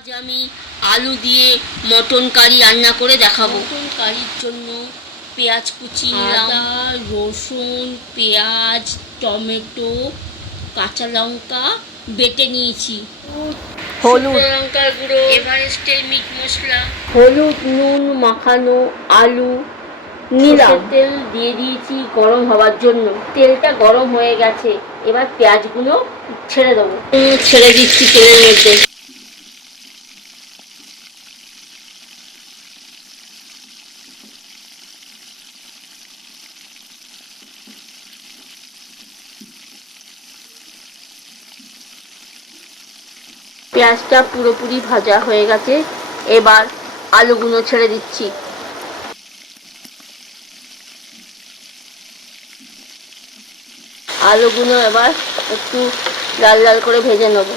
আজ আমি আলু দিয়ে মটন কারি রান্না করে দেখাবো। মটন কারির জন্য পেঁয়াজ কুচি, আদা, রসুন, পেঁয়াজ, টমেটো, কাঁচা লঙ্কা বেটে নিয়েছি, হলুদ, লঙ্কার গুঁড়ো, এভারেস্টের মিট মশলা, হলুদ, নুন মাখানো আলু নিলাম, তেল দিয়ে দিয়েছি গরম হওয়ার জন্য। তেলটা গরম হয়ে গেছে, এবার পেঁয়াজগুলো ছেড়ে দেবো। ছেড়ে দিচ্ছি তেলের মধ্যে। পেঁয়াজটা পুরোপুরি ভাজা হয়ে গেছে, এবার আলুগুলো ছেড়ে দিচ্ছি। আলুগুলো এবার একটু লাল লাল করে ভেজে নেব।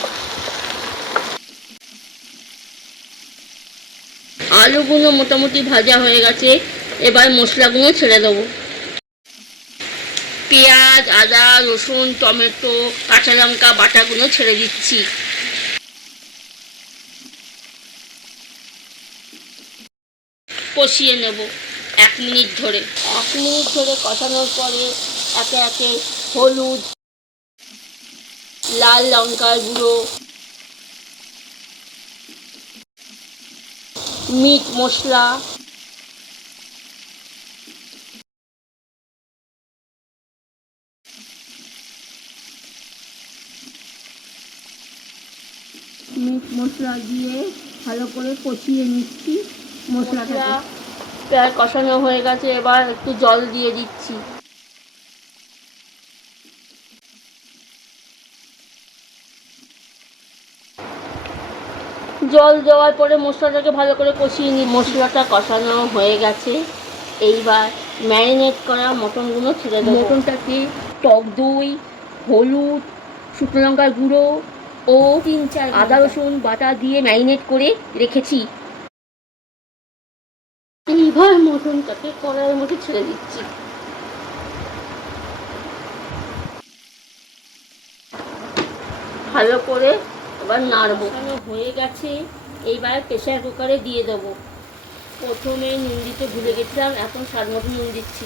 আলুগুলো মোটামুটি ভাজা হয়ে গেছে, এবার মশলাগুলো ছেড়ে দেবো। পেঁয়াজ, আদা, রসুন, টমেটো, কাঁচা লঙ্কা বাটাগুলো ছেড়ে দিচ্ছি। কষিয়ে নেব 1 মিনিট ধরে। 1 মিনিট ধরে কষানোর পরে একে একে হলুদ, লাল লঙ্কার গুঁড়ো, মিট মশলা, মিট মশলা দিয়ে ভালো করে কষিয়ে নিচ্ছি। মশলাটা প্রায় কষানো হয়ে গেছে, এবার একটু জল দিয়ে দিচ্ছি। জল দেওয়ার পরে মশলাটাকে ভালো করে কষিয়ে নিই। মশলাটা কষানো হয়ে গেছে, এইবার ম্যারিনেট করা মটনগুলো ছেড়ে দেবো। মটনটাকে টক দই, হলুদ, শুকনো লঙ্কার গুঁড়ো ও 3-4 আদা রসুন বাটা দিয়ে ম্যারিনেট করে রেখেছি। এইবার মটনটাকে কড়াইয়ের মধ্যে ছেড়ে দিচ্ছি। ভালো করে এবার নাড়বো। হয়ে গেছে, এইবার প্রেসার কুকারে দিয়ে দেবো। প্রথমে নুন দিতে ভুলে গেছিলাম, এখন স্বাদ মতো নুন দিচ্ছি।